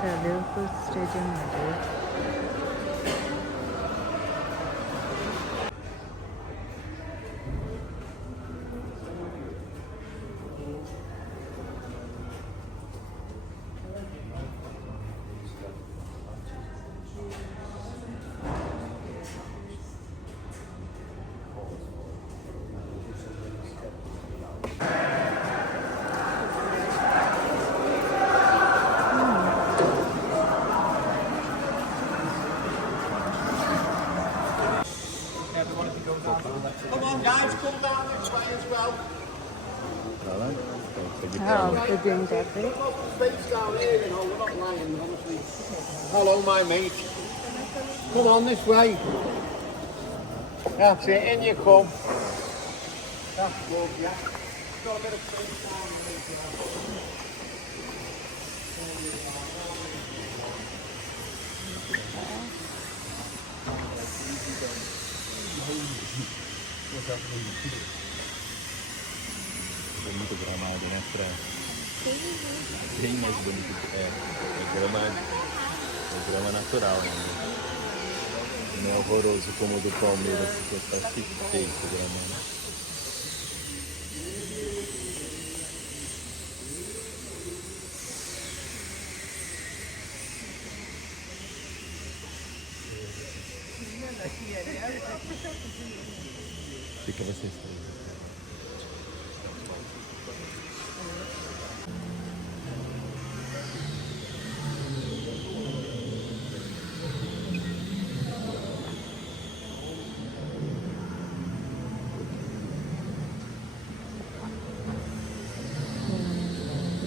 The Anfield Stadium मध्ये Come on, guys, come down this way as well. Oh, they're doing that way. Space down here, you know, we're not lying, honestly. Hello, my mate. Come on this way. That's it, in you come. That's good, yeah. Got a bit of space down here. É muito gramado, né, Fran? Bem mais bonito que é grama natural, né? Não é horroroso como o do Palmeiras, que tá feio o grama, né? Fica vocês três.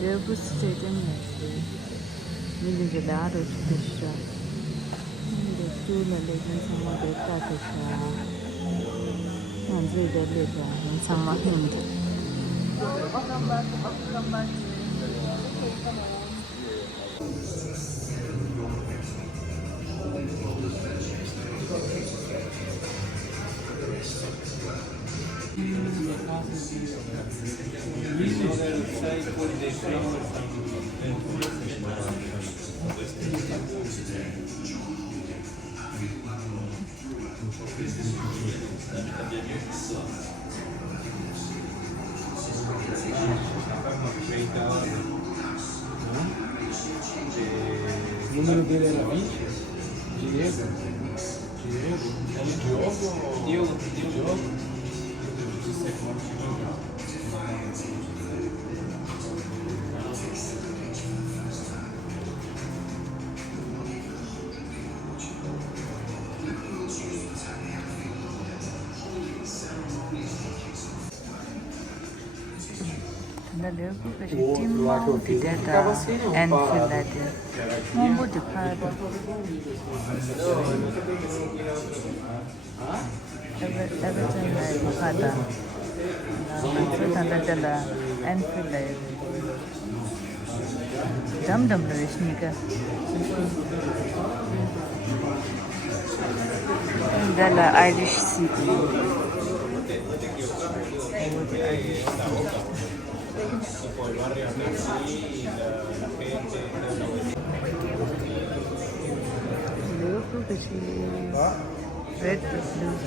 Anfield Stadium मध्ये milling दार उत्कृष्ट the two legends some of the Tatisha and the later and some of him. O número dele era 20? Diego? Era o Diogo? Diogo? The Liverpool team Tibetanvlogger Anfield Stadium. Mumbo de Pardo. Everton like Pada. Anfield Anfield. Dum Rishnika. And the Irish City. Liverpool red blue.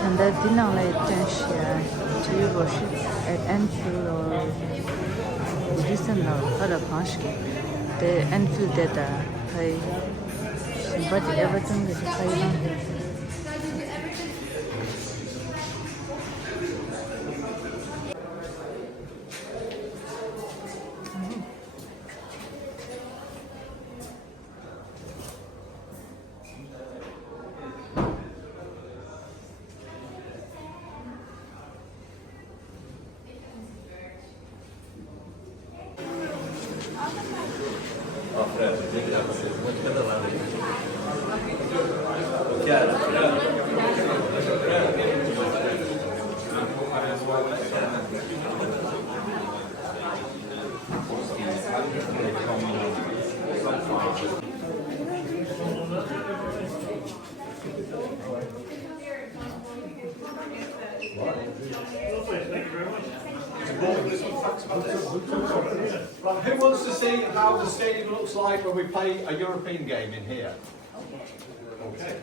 And that dinner like tension. Do you worship at Anfield or listen now for the Pashki? The Anfield data high, but Everton is high. Ó, Fred, vem cá, você, uma de cada lado aí. Quero. Right, who wants to see how the stadium looks like when we play a European game in here? Okay.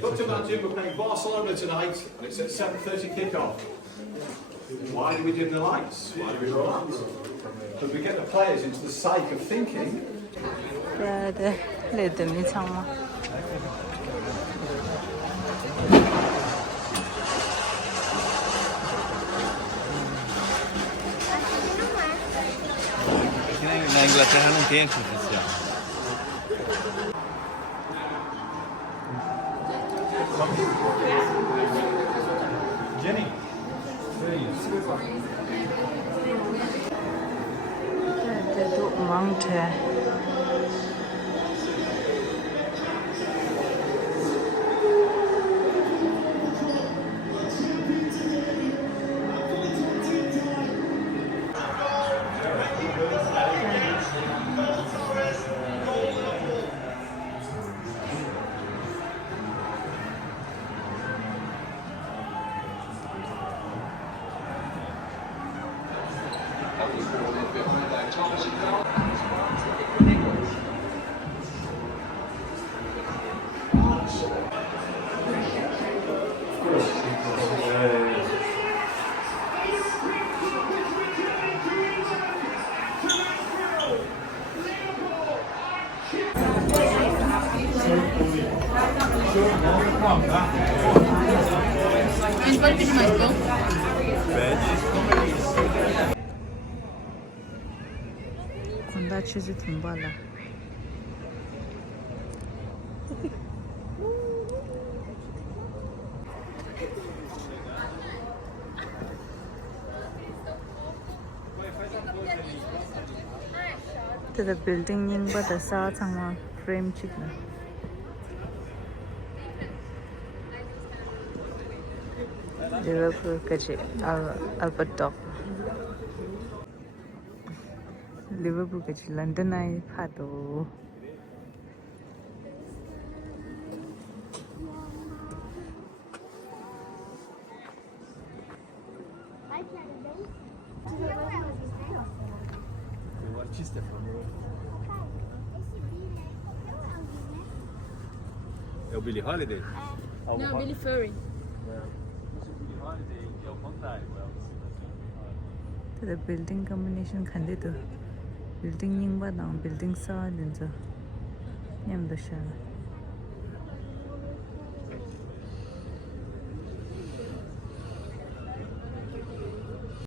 Look to imagine we're playing Barcelona tonight and it's at 7:30 kick-off. Why do we dim the lights? Why do we relax? Because we get the players into the psyche of thinking. 네, 레드 미창마. Na Inglaterra não tem aqui oficial. Jenny. 도 망태. 건다 치즈 듬발라. The building ning ba da sa changma frame chikna. Liverpool kaje Albert Dock. Liverpool kaje London ai phado. O artista é famoso. É o Billie Holiday? Não, Billy Furry. Billie Holiday é o contrário. The building combination khande to building ning ba dang building sa din za nyam da sha